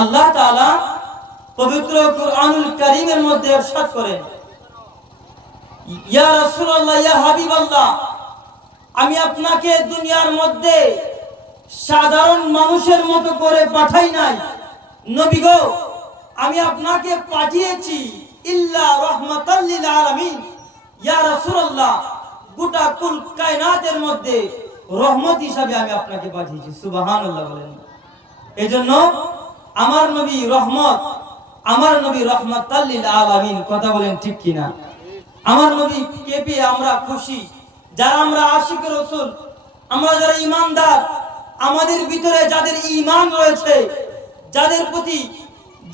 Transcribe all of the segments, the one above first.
আল্লাহ তাআলা পবিত্র কুরআনুল কারীমের মধ্যে ইরশাদ করেন, ইয়া রাসূলুল্লাহ, ইয়া হাবিবাল্লাহ, আমি আপনাকে দুনিয়ার মধ্যে সাধারণ মানুষের মতো করে পাঠাই নাই, নবী গো, আমি আপনাকে পাঠিয়েছি ইল্লা রাহমাতাল লিল আলামিন। ইয়া রাসূলুল্লাহ, গোটা কুল কায়নাতের মধ্যে রহমত হিসাবে আমি আপনাকে পাঠিয়েছি। সুবহানাল্লাহ বলেন। এজন্য আমার নবী রহমত, আমার নবী রাহমাতাল লিল আলামিন। কথা বলেন ঠিক কিনা? আমার নবী কে পেয়ে আমরা খুশি, যারা আমরা আশিক রাসূল, আমরা যারা ঈমানদার, আমাদের ভিতরে যাদের ঈমান রয়েছে, যাদের প্রতি,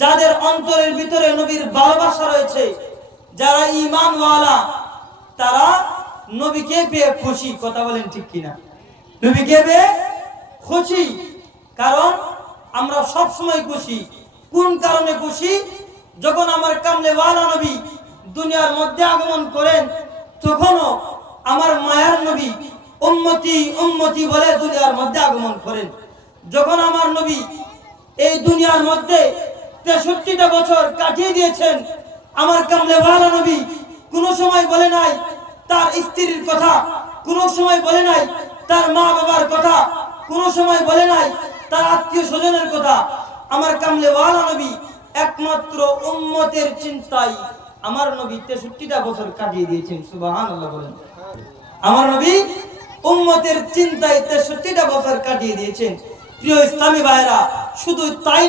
যাদের অন্তরের ভিতরে নবীর ভালোবাসা রয়েছে, যারা ঈমানওয়ালা, তারা নবীকে পেয়ে খুশি। কথা বলেন ঠিক কিনা? নবীকে পেয়ে খুশি, কারণ আমরা সব সময় খুশি। কোন কারণে খুশি? যখন আমার কামলেওয়ালা নবী দুনিয়ার মধ্যে আগমন করেন, তখনও আমার মায়ার নবী উম্মতি উম্মতি বলে দুনিয়ার মধ্যে আগমন করেন। যখন আমার নবী এই দুনিয়ার মধ্যে 63টা বছর কাটিয়ে দিয়েছেন, আমার কামলেওয়ালা নবী কোনো সময় বলে নাই তার স্ত্রীর কথা, কোনো সময় বলে নাই তার মা বাবার কথা, কোনো সময় বলে নাই তার আত্মীয় স্বজনের কথা। আমার কামলেওয়ালা নবী একমাত্র উম্মতের চিন্তায় আমার নবী 63টা বছর কাটিয়ে দিয়েছেন। সুবহানাল্লাহ বলেন। আমার নবী উম্মতের চিন্তায় 63টা বছর কাটিয়ে দিয়েছেন। প্রিয় ইসলামী ভাইরা, শুধু তাই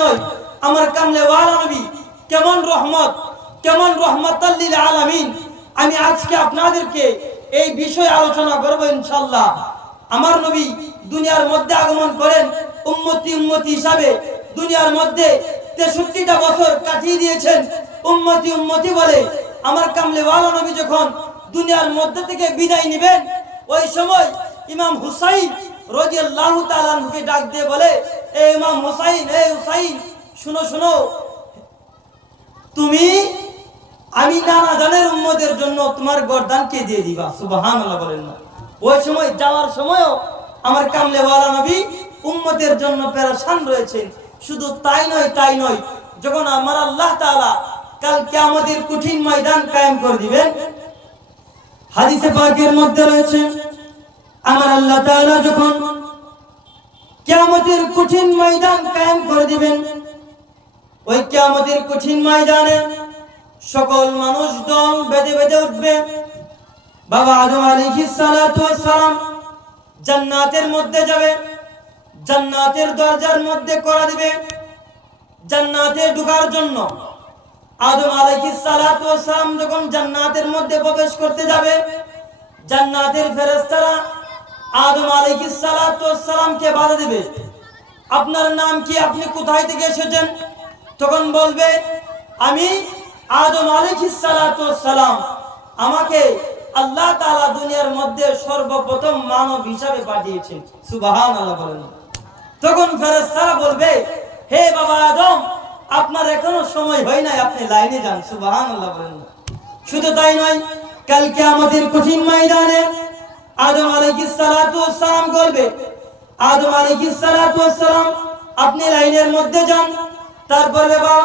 নয়, আমার কামলেওয়ালা নবী কেমন রহমত, কেমন রাহমাতাল লিল আলামিন, আমি আজকে আপনাদেরকে এই বিষয়ে আলোচনা করব ইনশাআল্লাহ। আমার নবী দুনিয়ার মধ্যে আগমন করেন উম্মতি উম্মতি হিসাবে, দুনিয়ার মধ্যে 63টা বছর কাটিয়ে দিয়েছেন উম্মতি উম্মতি বলে। আমার কামলেওয়ালা নবী যখন দুনিয়ার মধ্যে থেকে বিদায় নেবেন, ওই সময় ইমাম হুসাইন রাদিয়াল্লাহু তাআলা আনহুকে ডাক দিয়ে বলে, এ ইমাম হুসাইন, এ হুসাইন, শুনো শুনো, তুমি আমি নানা জানের উম্মতের জন্য তোমার গর্দানকে দিয়ে দিবা। সুবহানাল্লাহ বলেন না? ওই সময় যাওয়ার সময়ও আমার কামলেওয়ালা নবী উম্মতের জন্য পেরেশান রয়েছেন। শুধু তাই নয়, যখন আমার আল্লাহ তাআলা কাল কিয়ামতের কঠিন ময়দান কায়েম করে দিবেন, হাদিসে পাকের মধ্যে রয়েছে, আমার আল্লাহ তাআলা যখন কিয়ামতের কঠিন ময়দান কায়েম করে দিবেন, ওই কিয়ামতের কঠিন ময়দানে সকল মানুষ দল বেঁধে বেঁধে উঠবে। বাবা আদম আলাইহিস সালাতু ওয়াস সালাম জান্নাতের মধ্যে যাবে, জান্নাতের দরজার মধ্যে কড়া দিবে জান্নাতে ঢোকার জন্য। আদম আলাইহিস সালাতু ওয়াস সালাম যখন জান্নাতের মধ্যে প্রবেশ করতে যাবে, জান্নাতের ফেরেশতারা আদম আলাইহিস সালাতু ওয়াস সালামকে বাধা দিবে, আপনার নাম কি, আপনি কোথায় থেকে এসেছেন? তখন বলবে, আমি আদম আলাইহিস সালাতু ওয়াস সালাম, আমাকে আল্লাহ তাআলা দুনিয়ার মধ্যে সর্বপ্রথম মানব হিসাবে পাঠিয়েছেন। সুবহানাল্লাহ বলেন। তখন ফেরেশতারা বলবে, হে বাবা আদম, আপনার এখনো সময় হয় নাই, আপনি লাইনে যান। সুবহানাল্লাহ বলেন। শুধু তাই নয়, কাল কিয়ামতের কঠিন ময়দানে আদম আলাইহিস সালাতু ওয়াস সালাম বলবে, আদম আলাইহিস সালাতু ওয়াস সালাম, আপনি লাইনের মধ্যে যান। তারপর বাবা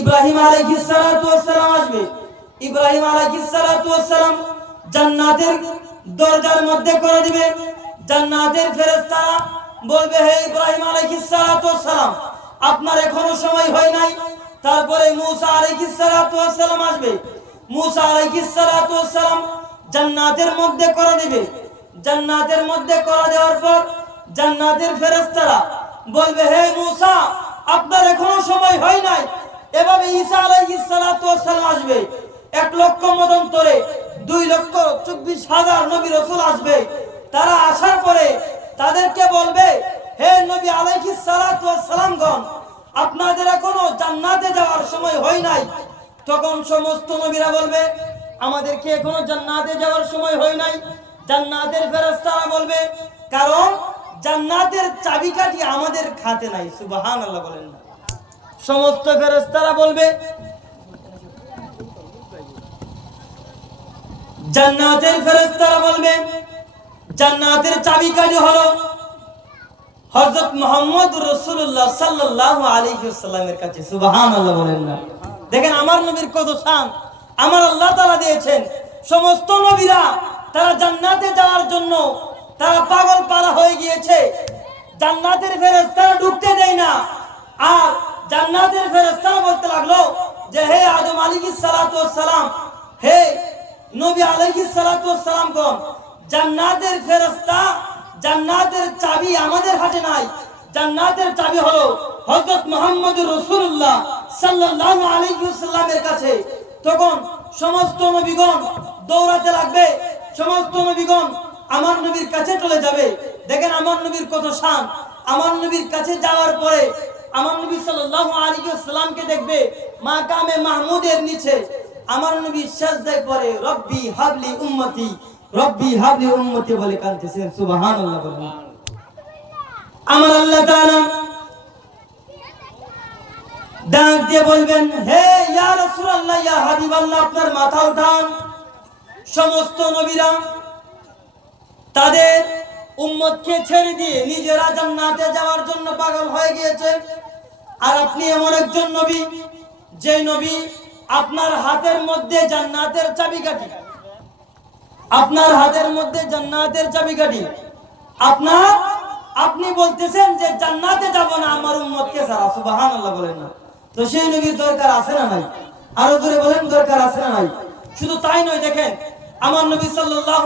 ইব্রাহিম আলাইহিস সালাতু ওয়াস সালাম আসবে, ইব্রাহিম আলাইহিস সালাতু ওয়াস সালাম জান্নাতের দরজার মধ্যে করে দিবে। জান্নাতের ফেরেশতারা বলবে, হে ইব্রাহিম আলাইহিস সালাতু ওয়াস সালাম, আপনার এখনো সময় হয় নাই। তারপরে মূসা আলাইহিস সালাতু ওয়াস সালাম আসবে, মূসা আলাইহিস সালাতু ওয়াস সালাম জান্নাতের মধ্যে করে দিবে। জান্নাতের মধ্যে করে দেওয়ার পর জান্নাতের ফেরেশতারা বলবে, হে মূসা, আপনার এখনো সময় হয় নাই। এভাবে ঈসা আলাইহিস সালাতু ওয়াস সালাম আসবে, 1 লক্ষ মতান্তরে 2,24,000 নবী রাসূল আসবে। তারা আসার পরে তাদেরকে বলবে, হে নবী আলাইহিস সালাতু ওয়াস সালামগণ, আপনাদের এখনো জান্নাতে যাওয়ার সময় হয় নাই। তখন সমস্ত নবীরা বলবে, আমাদেরকে এখনো জান্নাতে যাওয়ার সময় হয় নাই। জান্নাতের ফেরেশতারা বলবে, কারণ জান্নাতের চাবিকাঠি আমাদের হাতে নাই। সুবহানাল্লাহ বলেন না? সমস্ত ফেরেশতারা বলবে, জান্নাতের ফেরেশতারা বলবে, জান্নাতের চাবিকাঠি হলো হযরত মুহাম্মদ রাসূলুল্লাহ সাল্লাল্লাহু আলাইহি ওয়াসাল্লামের কাছে। সুবহানাল্লাহ বলেন না। দেখেন আমার নবীর কত শান আমার আল্লাহ তাআলা দিয়েছেন। সমস্ত নবীরা তারা জান্নাতে যাওয়ার জন্য তারা পাগল পারা হয়ে গিয়েছে। জান্নাতের ফেরেশতারা ঢুকতে দেয় না। আর জান্নাতের ফেরেশতারা বলতে লাগলো যে হে আদম আলাইহিস সালাতু ওয়াস সালাম, হে নবী আলাইহিস সালাতু ওয়াস সালাম কোন? জান্নাতের ফেরেশতা জান্নাতের চাবি আমাদের হাতে নাই। জান্নাতের চাবি হলো হযরত মুহাম্মদুর রাসূলুল্লাহ সাল্লাল্লাহু আলাইহি ওয়াসাল্লামের কাছে। তখন সমস্ত নবীগণ দৌড়াতে লাগবে, সমস্ত নবীগণ আমার নবীর কাছে চলে যাবে। দেখেন আমার নবীর কত শান। আমার নবীর কাছে যাওয়ার পরে আমার নবী সাল্লাল্লাহু আলাইহি ওয়াসাল্লামকে দেখবে মাকামে মাহমুদের নিচে আমার নবী সিজদায় পড়ে রব্বি হাবলি উম্মতি, রব্বি হাবলি উম্মতি বলে কাঁদতেছেন। সুবহানাল্লাহ বলেন। আমার আল্লাহ তাআলা ডাক দিয়ে বলবেন হে ইয়া রাসূলুল্লাহ ইয়া হাবিবাল্লাহ, আপনার মাথা উঠান। সমস্ত নবীরা তাদের উম্মতকে ছেড়ে দিয়ে নিজেরা জান্নাতে যাওয়ার জন্য পাগল হয়ে গিয়েছে। আর আপনি এমন একজন নবী যে নবী আপনার হাতের মধ্যে জান্নাতের চাবিকাঠি, আপনার হাতের মধ্যে জান্নাতের চাবিকাঠি। আপনি বলতেছেন যে জান্নাতে যাব না আমার উম্মতকে ছাড়া। সুবহানাল্লাহ বলেন না। তো সেই নবীর দরকার আছে না নাই? আরো জোরে বলেন দরকার আছে না নাই? শুধু তাই নয়, দেখেন আমার নবী সাল্লাল্লাহু